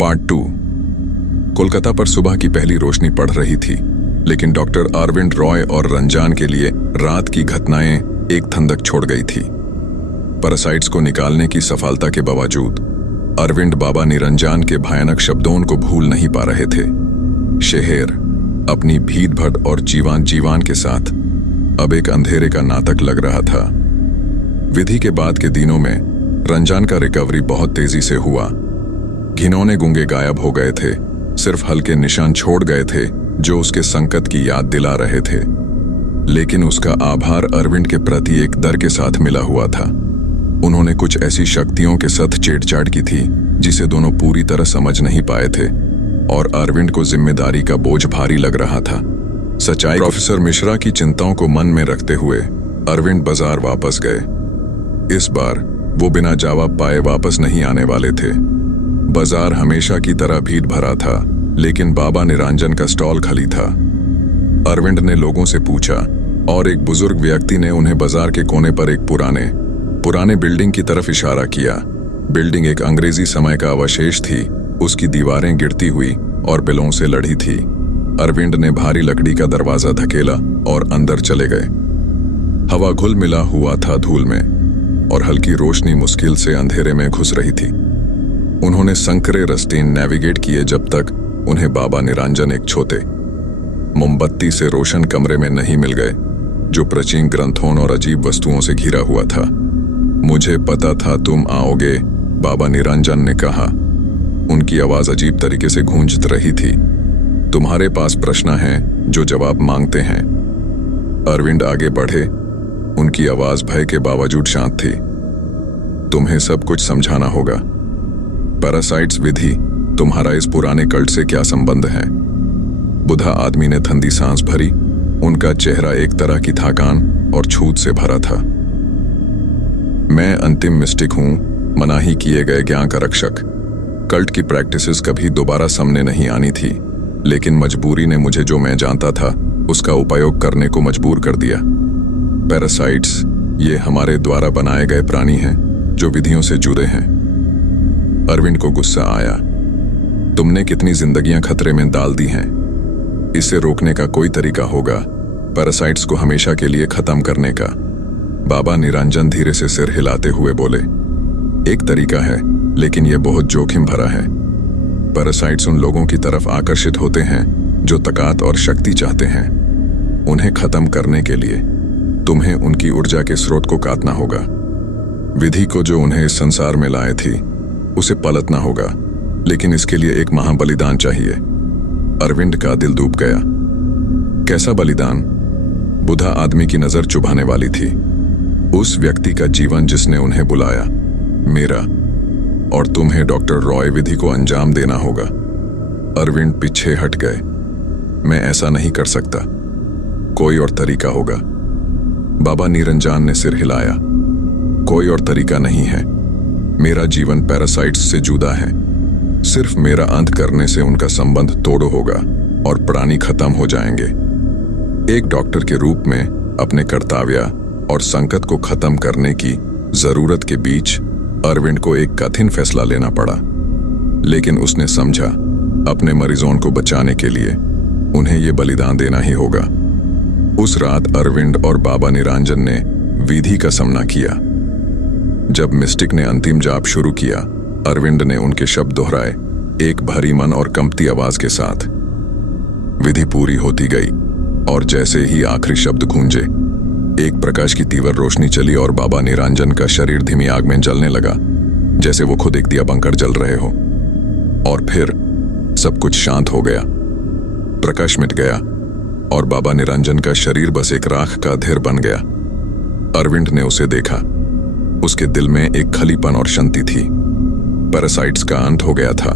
Part 2। Kolkata पर सुबह की पहली रोशनी पड़ रही थी, लेकिन डॉक्टर अरविंद रॉय और रंजान के लिए रात की घटनाएं एक ठंडक छोड़ गई थी। पैरासाइट्स को निकालने की सफलता के बावजूद अरविंद बाबा निरंजन के भयानक शब्दों को भूल नहीं पा रहे थे। शहर अपनी भीड़ भड़ और जीवन के साथ अब एक अंधेरे का नाटक लग रहा था। विधि के बाद के दिनों में रंजान का रिकवरी बहुत तेजी से हुआ। घिनौने गूंगे गायब हो गए थे, सिर्फ हल्के निशान छोड़ गए थे जो उसके संकट की याद दिला रहे थे। लेकिन उसका आभार अरविंद के प्रति एक डर के साथ मिला हुआ था। उन्होंने कुछ ऐसी शक्तियों के साथ छेड़छाड़ की थी जिसे दोनों पूरी तरह समझ नहीं पाए थे, और अरविंद को जिम्मेदारी का बोझ भारी लग रहा था। सच्चाई प्रोफेसर मिश्रा की चिंताओं को मन में रखते हुए अरविंद बाजार वापस गए। इस बार वो बिना जवाब पाए वापस नहीं आने वाले थे। बाजार हमेशा की तरह भीड़ भरा था, लेकिन बाबा निरंजन का स्टॉल खाली था। अरविंद ने लोगों से पूछा और एक बुजुर्ग व्यक्ति ने उन्हें बाजार के कोने पर एक पुराने बिल्डिंग की तरफ इशारा किया। बिल्डिंग एक अंग्रेजी समय का अवशेष थी। उसकी दीवारें गिरती हुई और बिलों से लड़ी थी। अरविंद ने भारी लकड़ी का दरवाजा धकेला और अंदर चले गए। हवा घुल मिला हुआ था धूल में, और हल्की रोशनी मुश्किल से अंधेरे में घुस रही थी। उन्होंने संकरे रस्ते नेविगेट किए जब तक उन्हें बाबा निरंजन एक छोटे मोमबत्ती से रोशन कमरे में नहीं मिल गए, जो प्राचीन ग्रंथों और अजीब वस्तुओं से घिरा हुआ था। मुझे पता था तुम आओगे, बाबा निरंजन ने कहा। उनकी आवाज अजीब तरीके से गूंज रही थी। तुम्हारे पास प्रश्न हैं जो जवाब मांगते हैं। अरविंद आगे बढ़े। उनकी आवाज भय के बावजूद शांत थी। तुम्हें सब कुछ समझाना होगा। पैरासाइट्स विधि, तुम्हारा इस पुराने कल्ट से क्या संबंध है? बुढ़ा आदमी ने ठंडी सांस भरी। उनका चेहरा एक तरह की थकान और छूत से भरा था। मैं अंतिम मिस्टिक हूं, मनाही किए गए ज्ञान का रक्षक। कल्ट की प्रैक्टिसेस कभी दोबारा सामने नहीं आनी थी, लेकिन मजबूरी ने मुझे जो मैं जानता था उसका उपयोग करने को मजबूर कर दिया। पैरासाइट्स ये हमारे द्वारा बनाए गए प्राणी हैं जो विधियों से जुड़े हैं। अरविंद को गुस्सा आया। तुमने कितनी जिंदगियां खतरे में डाल दी हैं। इसे रोकने का कोई तरीका होगा, पैरासाइट्स को हमेशा के लिए खत्म करने का। बाबा निरंजन धीरे से सिर हिलाते हुए बोले, एक तरीका है, लेकिन यह बहुत जोखिम भरा है। पैरासाइट्स उन लोगों की तरफ आकर्षित होते हैं जो ताकत और शक्ति चाहते हैं। उन्हें खत्म करने के लिए तुम्हें उनकी ऊर्जा के स्रोत को काटना होगा। विधि को जो उन्हें इस संसार में लाए थी उसे पलटना होगा, लेकिन इसके लिए एक महाबलिदान चाहिए। अरविंद का दिल डूब गया। कैसा बलिदान? बुढ़ा आदमी की नजर चुभाने वाली थी। उस व्यक्ति का जीवन जिसने उन्हें बुलाया, मेरा और तुम्हें डॉक्टर रॉय विधि को अंजाम देना होगा। अरविंद पीछे हट गए। मैं ऐसा नहीं कर सकता, कोई और तरीका होगा। बाबा निरंजन ने सिर हिलाया। कोई और तरीका नहीं है। मेरा जीवन पैरासाइट्स से जुदा है। सिर्फ मेरा अंत करने से उनका संबंध तोड़ो होगा और प्राणी खत्म हो जाएंगे। एक डॉक्टर के रूप में अपने कर्तव्य और संकट को खत्म करने की जरूरत के बीच अरविंद को एक कठिन फैसला लेना पड़ा, लेकिन उसने समझा अपने मरीजों को बचाने के लिए उन्हें यह बलिदान देना ही होगा। उस रात अरविंद और बाबा निरंजन ने विधि का सामना किया। जब मिस्टिक ने अंतिम जाप शुरू किया, अरविंद ने उनके शब्द दोहराए, एक भारी मन और कंपती आवाज के साथ। विधि पूरी होती गई, और जैसे ही आखिरी शब्द गूंजे, एक प्रकाश की तीव्र रोशनी चली और बाबा निरंजन का शरीर धीमी आग में जलने लगा, जैसे वो खुद एक दिया बनकर जल रहे हो। और फिर सब कुछ शांत हो गया। प्रकाश मिट गया और बाबा निरंजन का शरीर बस एक राख का ढेर बन गया। अरविंद ने उसे देखा। उसके दिल में एक खलीपन और शांति थी। पैरासाइट्स का अंत हो गया था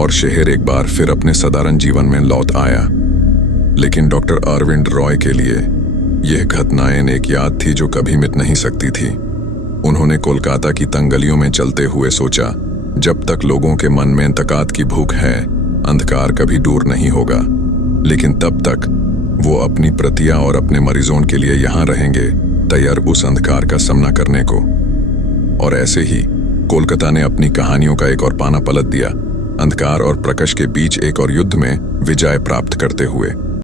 और शहर एक बार फिर अपने साधारण जीवन में लौट आया। लेकिन डॉक्टर अरविंद रॉय के लिए यह घटनाएं एक याद थी जो कभी मिट नहीं सकती थी। उन्होंने कोलकाता की तंग गलियों में चलते हुए सोचा, जब तक लोगों के मन में ताकत की भूख है, अंधकार कभी दूर नहीं होगा। लेकिन तब तक वो अपनी प्रतिया और अपने मरीजों के लिए यहाँ रहेंगे, तैयार उस अंधकार का सामना करने को। और ऐसे ही कोलकाता ने अपनी कहानियों का एक और पाना पलट दिया। अंधकार और प्रकाश के बीच एक और युद्ध में विजय प्राप्त करते हुए।